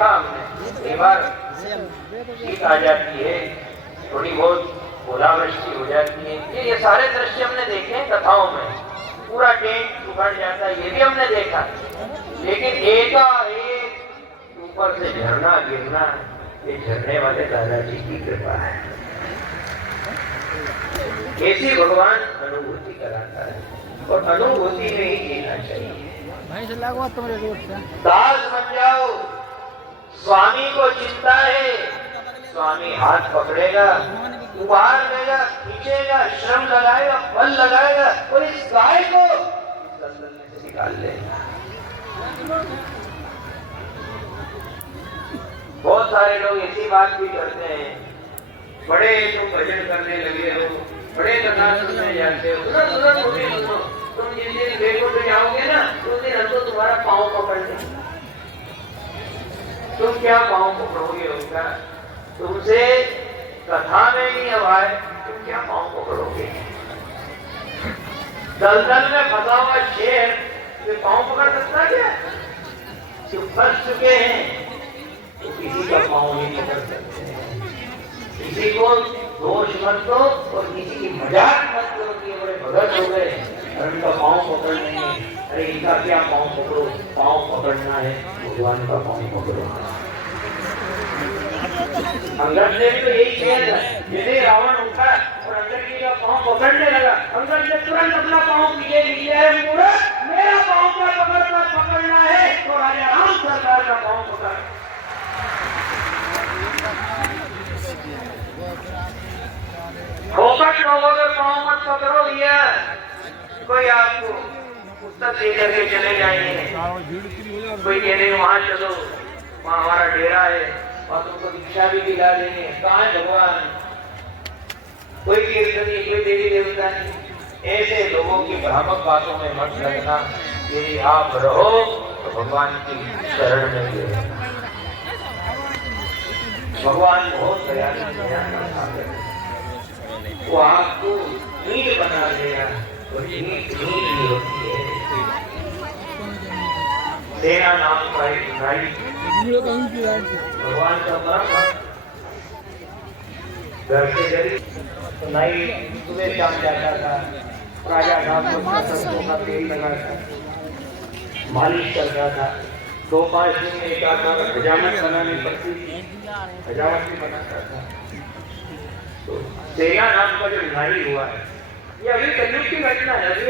देखा हमने। कई बार शीत आ जाती है, थोड़ी बहुत ओलावृष्टि हो जाती है, ये सारे दृश्य हमने देखे हैं कथाओं में। पूरा टेंट उखड़ जाता है, ये भी हमने देखा। लेकिन एकाएक ऊपर से झरना गिरना, ये झरने वाले दादाजी की कृपा है। ऐसी भगवान अनुभूति कराता है और अनुभूति में ही जीना चाहिए। दास बन जाओ, स्वामी को चिंता है, स्वामी हाथ पकड़ेगा, उबार देगा, खींचेगा, श्रम लगाएगा, फल लगाएगा और इस गाय को दलदल में से निकाल लेगा। बहुत सारे लोग ऐसी बात भी करते हैं, बड़े तुम भजन करने लगे हो, बड़े कथा सुनने जाते हो, तुम जिस दिन बैकुंठ जाओगे ना, उस दिन हम तो तुम्हारा पाँव पकड़ लेंगे। तुम क्या पाँव पकड़ोगे उनका? तुमसे कथा में ही अब आए, तुम क्या पाँव पकड़ोगे? दलदल में फंसा हुआ शेर ये पाँव पकड़ सकता क्या? जो फंस चुके हैं तो किसी का पाँव नहीं पकड़ सकते हैं। किसी को दोष मत दो और किसी की मजाक मत करो कि बड़े भगत हो गए और उनका पाँव पकड़ नहीं। अरे इनका क्या पाँव पकड़ो? पाँव पकड़ना है भगवान का पाँव पकड़ो। अंगद ने भी तो यही किया था। यदि रावण उठा और अंगद जी का पाँव पकड़ने लगा, अंगद ने तुरंत अपना पाँव पीछे लिया है, मूर्ख मेरा पाँव का पकड़ना है तो राजा राम सरकार का पाँव पकड़। फोकट लोगों के पाँव मत पकड़ो भैया, कोई आपको पुस्तक दे करके चले जाएंगे, कोई कह रहे वहां चलो, वहां हमारा डेरा है और तुमको दीक्षा भी दिला देंगे। कहाँ है भगवान? कोई कीर्तनी, कोई देवी देवता नहीं। ऐसे लोगों की भ्रामक बातों में मत लगना। यदि आप रहो तो भगवान की शरण में गिरो। भगवान बहुत दयालु है, वो आपको नील बना देगा और नील नील होती है। तेरा नाम का एक भाई भगवान का परम घर से जरी तो नाई सुबह शाम जाता था, राजा घाट को सरसों का तेल लगाता, मालिश करता था। 2-5 दिन में एक आकर हजामत बनानी पड़ती थी, हजामत भी बनाता था। तो सेना नाम का जो नाई हुआ है, ये अभी कलयुग की घटना है, अभी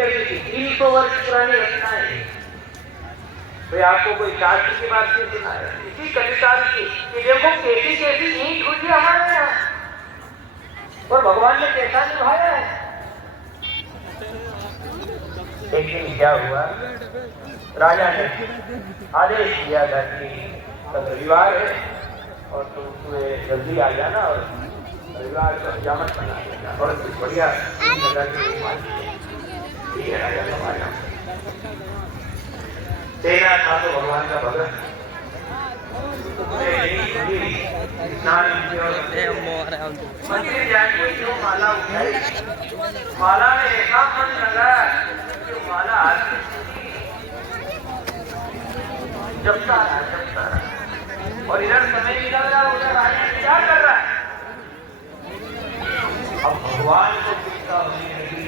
300 वर्ष पुरानी घटना है। तो आपको कोई शास्त्र की बात नहीं सुना है, इसी कलिकाल की कि देखो कैसी कैसी ईंट हुई है हमारे यहाँ और भगवान ने कैसा निभाया है। एक दिन क्या हुआ, राजा ने आदेश दिया था कि कल रविवार है और तुम सुबह जल्दी आ जाना और रविवार को हजामत बना देना और बढ़िया राजा हमारा तेरा था तो भगवान का भगत मंदिर जाके जो माला उठाई, माला में ऐसा मन लगा कि माला हाथ जपता रहा और इधर समय निकल रहा, उधर राजा क्या कर रहा है। अब भगवान को चिंता होने लगी,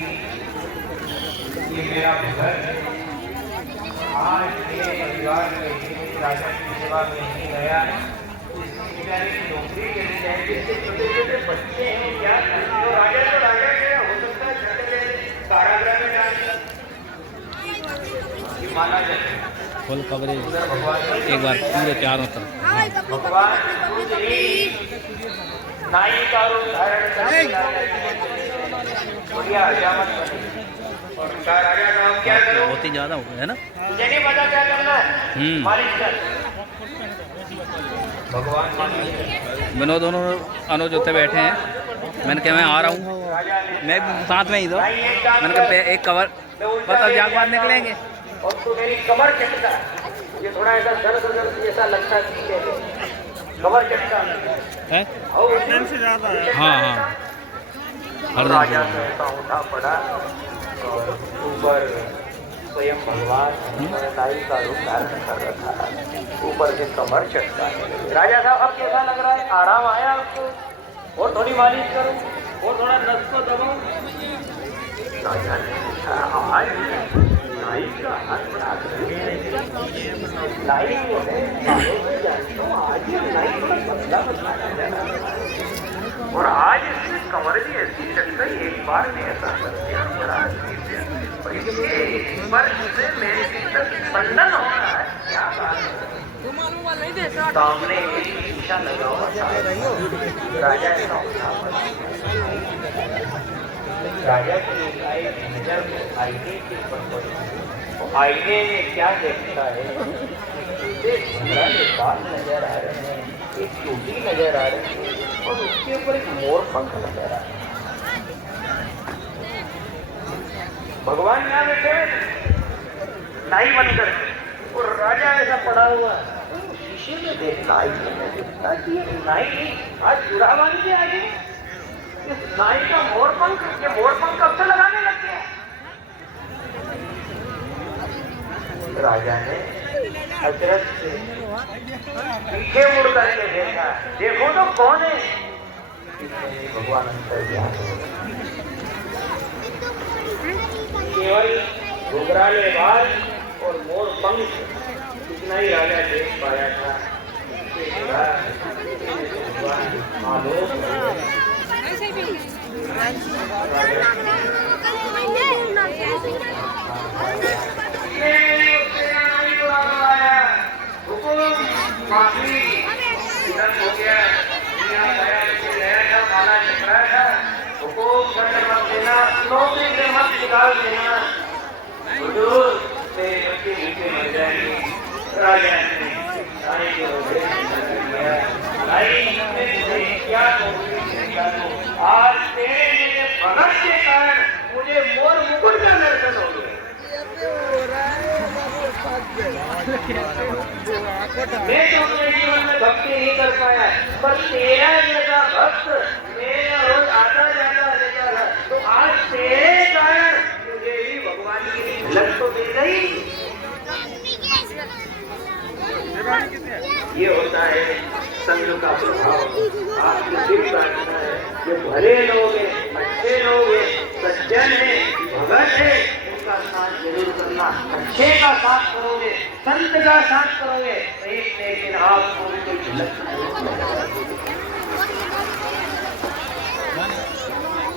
ये मेरा भगत आज मेरे परिवार में राजा की सेवा में नहीं गया, बेचारे की नौकरी चली जाएगी, इसके छोटे छोटे बच्चे हैं, क्या तो राजा गया, हो सकता है छठे कारागृह में डाल माना जाए। फुल कवरेज एक बार पूरे चारों तरफ। भगवान नाई का रूप धारण बढ़िया हजामत बनी और राजा का क्या करो, बहुत ही ज्यादा हो गया है ना, मुझे नहीं पता क्या करना है, मालिश कर। भगवान विनोद दोनों अनुज उत्ते बैठे हैं, मैंने कहा मैं आ रहा हूँ, मैं साथ में ही दो, मैंने कहा एक कवर बस अब जाग बाद निकलेंगे। और तो मेरी कमर चटका, ये थोड़ा ऐसा दर्द जैसा लगता है, कमर चटका है से ज्यादा है। हाँ राजा से ऐसा उठा पड़ा और ऊपर स्वयं भगवान नाई का रूप धारण कर रखा है, ऊपर से कमर चटकाने लगे। राजा साहब अब कैसा लग रहा है? आराम आया आपको? और थोड़ी मालिश करो, और थोड़ा नस को दबाओ। राजा ने आज नाई का हाथ नाई को आज नाई का बदला बताया, और आज इसने कमर भी ऐसी चट गई, एक बार में ऐसा कर दिया। पर इससे मेरे भीतर स्पंदन हो रहा है, क्या बात है? सामने एक शीशा लगा हुआ था, राजा ऐसा उठा, राजा की नजर आईने के ऊपर पड़ी। आईने में क्या देखता है? बाल नजर आ रहे हैं, एक चोटी नजर आ रही है, और उसके ऊपर एक मोर पंख नजर आ रहा है। भगवान यहाँ बैठे नाई बनकर, और राजा ऐसा पड़ा हुआ है। शीशे में देखता है, नाई आज जुड़ा बांध के आगे, इस नाई का मोर पंख, ये मोर पंख कब से लगाने लग गया? राजा ने हजरत से पीछे मुड़ करके देखा, देखो तो कौन है? भगवान अंतर ज्ञान केवल घुघराले बाल और मोर पंख, इतना ही राजा देख पाया था। भगवान मालूम माफी हो गया, माला चक्रा था, हुकूम मत देना, नौकरी से मत निकाल देना, हुजूर से बच्चे नीचे मर जाएंगे। राजा ने नाई को दिया, नाई ने क्या आज तेरे मेरे भगत के कारण मुझे मोर मुकुट का दर्शन हो गया। मैं तो अपने जीवन में भक्ति नहीं कर पाया, पर तेरा जैसा भक्त मेरा रोज आता जाता रहता है, तो आज तेरे कारण मुझे भी भगवान की झलक तो दे गई। ये होता है संग का प्रभाव। आपकी दिल प्रार्थना है, जो भले लोग हैं, अच्छे लोग हैं, सज्जन है, भगत है, उनका साथ जरूर करना। अच्छे का साथ करोगे, संत का साथ करोगे, तो एक दिन आपको उनकी झलक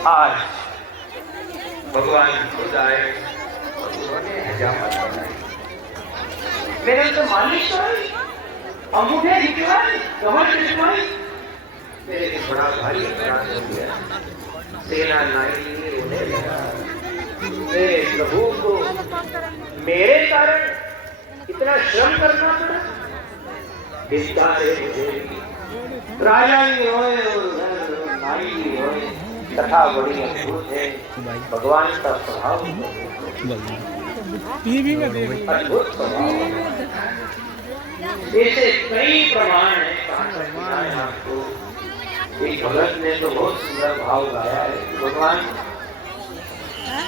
आज भगवान खुद आए और उन्होंने हजामत बनाई। मेरे उनसे मालिश कराई, अंगूठे खिंचवाए, कमर खिंचवाई, मेरे को बड़ा भारी अपराध हो गया। सेना नाई रोने लगा, मेरे प्रभु को मेरे कारण इतना श्रम करना पड़ा। विस्तारे राजा भी रोए और नाई भी रोए, कथा बड़ी अद्भुत है। भगवान का स्वभाव अद्भुत स्वभाव, ऐसे कई प्रमाण है आपको। एक भगत ने तो बहुत सुंदर भाव गाया है। भगवान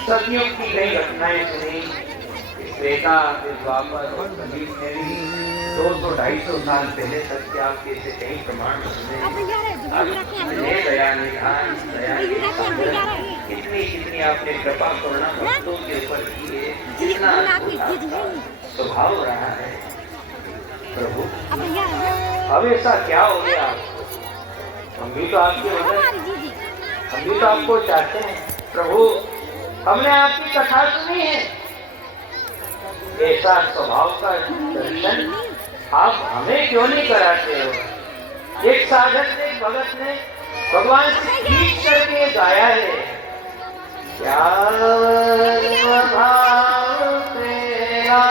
सदियों की कई घटनाएं सुनी, त्रेता द्वापर और कलयुग में भी 200-250 साल पहले तक के आपके ऐसे कई प्रमाण सुने। दया निधान, दया कितनी कितनी आपने कृपा करुणा भक्तों के ऊपर की है, कितना स्वभाव रहा है। प्रभु अब ऐसा क्या हो गया आपको? हम भी तो आपके हो गए, हम भी तो आपको चाहते हैं। प्रभु हमने आपकी कथा सुनी है, ऐसा स्वभाव का दर्शन आप हमें क्यों नहीं कराते हो? एक साधक ने, एक भगत ने भगवान से खींच करके गाया है, क्या भाव तेरा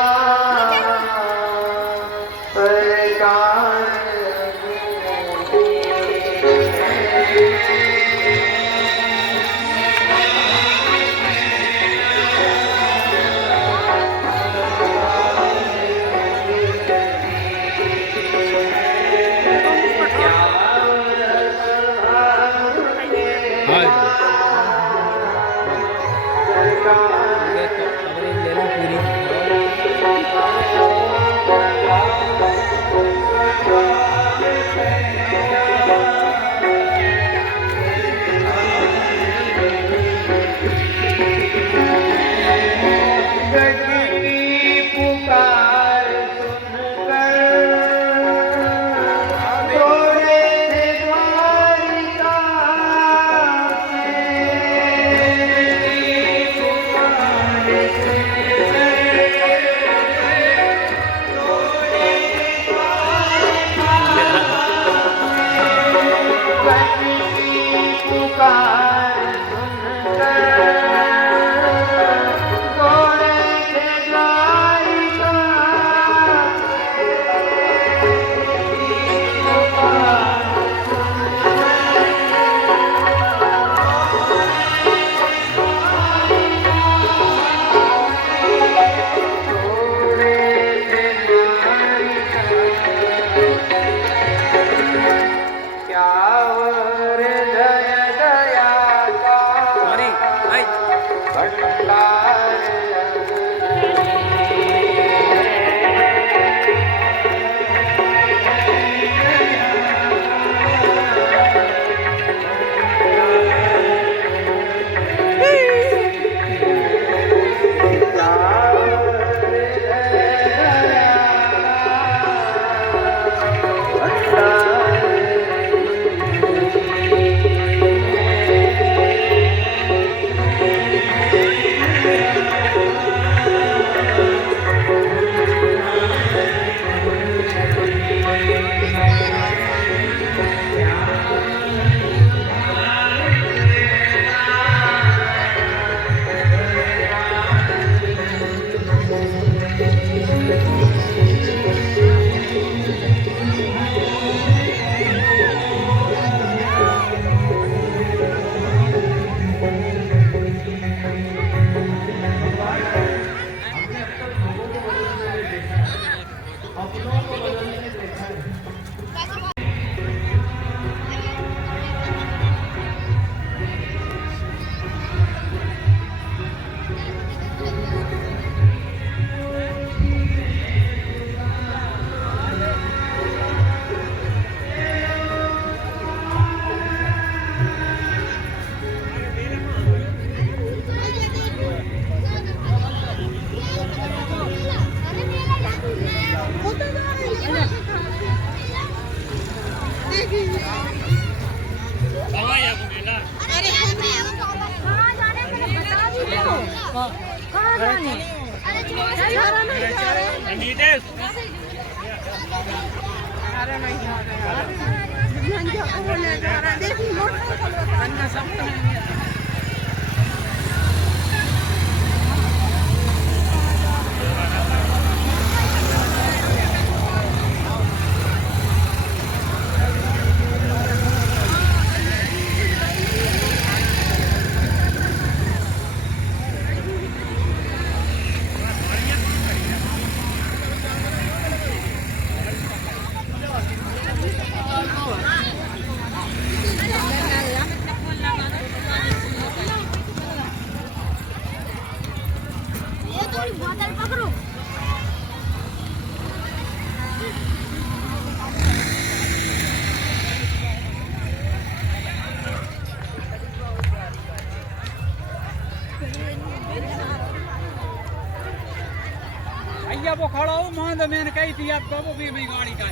भैया वो खड़ा हो मान दो मैंने कही थी आपको वो भी गाड़ी का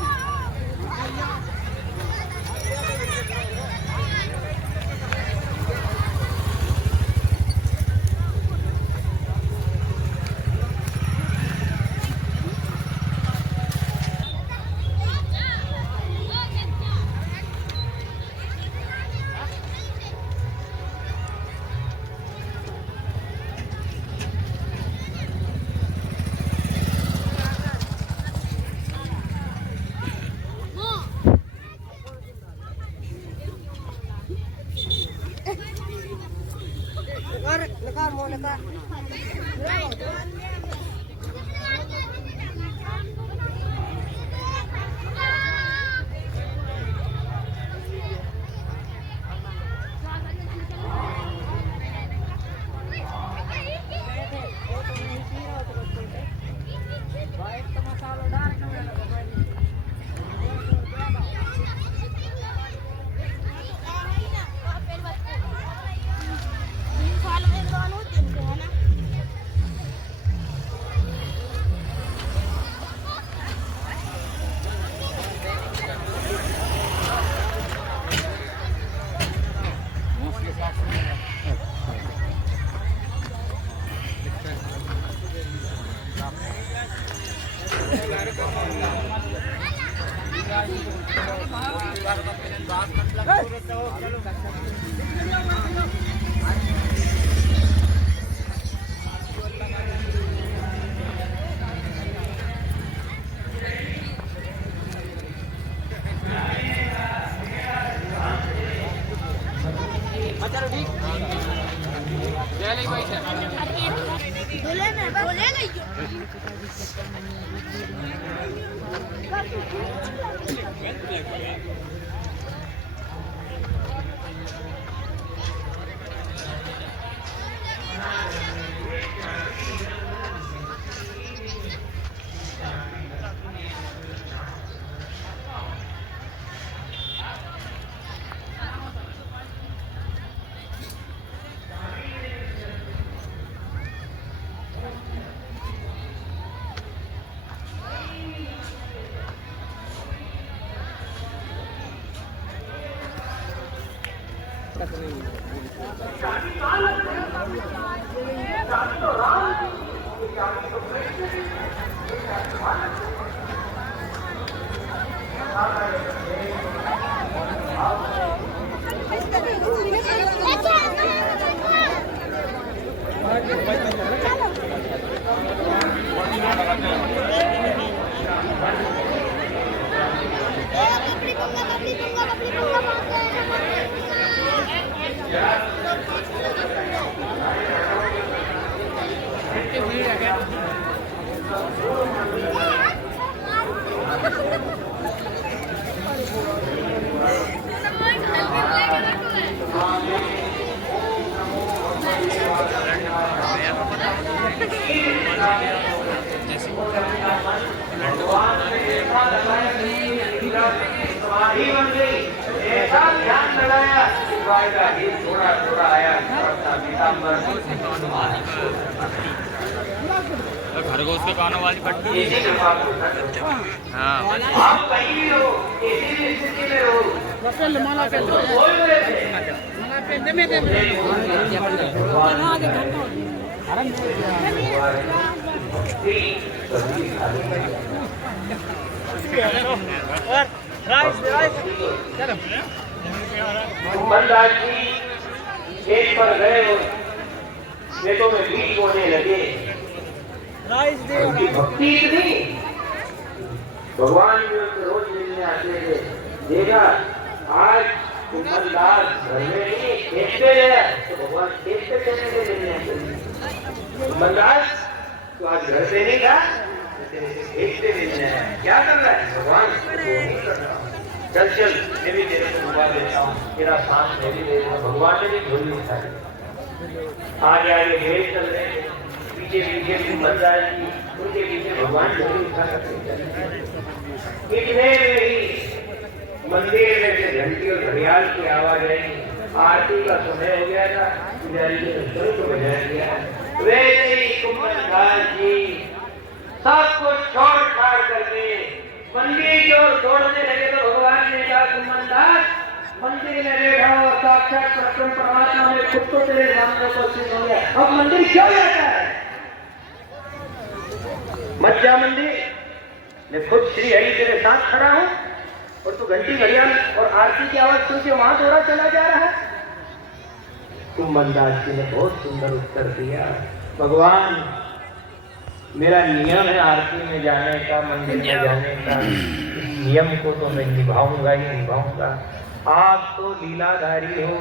खरगोश के कानों वाली पट्टी। हाँ आप कहीं भी हो, किसी भी स्थिति में हो, कोई कुंभनदास जी खेत पर गए और खेतों में बीज बोने लगे। उनकी भक्ति इतनी, भगवान भी उनसे रोज मिलने आते थे। देखा आज कुंभनदास घर में नहीं खेत पे गया तो भगवान खेत पे कैसे मिलने आते थे। कुंभनदास तो आज घर पे नहीं था, खेत पे मिलने आया। क्या कर रहा है भगवान? वो नहीं कर रहा। चल चल मैं भी तेरे को घुमा देता हूँ, तेरा सांस मैं भी दे दूंगा। भगवान ने भी झोली उठाई। आगे आगे ढेर चल रहे थे, पीछे पीछे कुंभनदास जी, उनके पीछे भगवान झोली उठा करते चले। इतने में ही मंदिर में से घंटी और घड़ियाल की आवाज आई। आरती का समय हो गया था, पुजारी जी ने शंख बजा दिया। वैसे ही कुंभनदास जी सब कुछ छोड़ छाड़ करके मंदिर की ओर दौड़ने लगे। तो भगवान ने कहा कुंभनदास मंदिर में बैठा हुआ साक्षात परम परमात्मा ने खुद को तेरे सामने उपस्थित हो गया, अब मंदिर क्यों जाता है? मत जा मंदिर, मैं खुद श्री हरि तेरे साथ खड़ा हूँ और तू घंटी घड़ियाल और आरती की आवाज सुन के वहां दौड़ा चला जा रहा है। कुंभनदास जी ने बहुत सुंदर उत्तर दिया, भगवान मेरा नियम है आरती में जाने का, मंदिर में जाने का। इस नियम को तो मैं निभाऊंगा ही निभाऊंगा। आप तो लीलाधारी हो,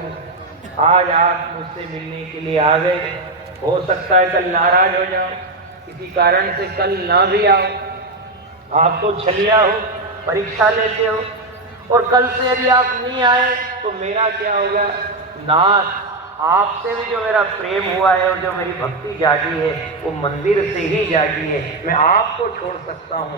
आज आप मुझसे मिलने के लिए आ गए, हो सकता है कल नाराज हो जाओ, किसी कारण से कल ना भी आओ। आप तो छलिया हो, परीक्षा लेते हो, और कल से यदि आप नहीं आए तो मेरा क्या होगा? नाथ, आपसे भी जो मेरा प्रेम हुआ है और जो मेरी भक्ति जागी है वो मंदिर से ही जागी है। मैं आपको छोड़ सकता हूँ।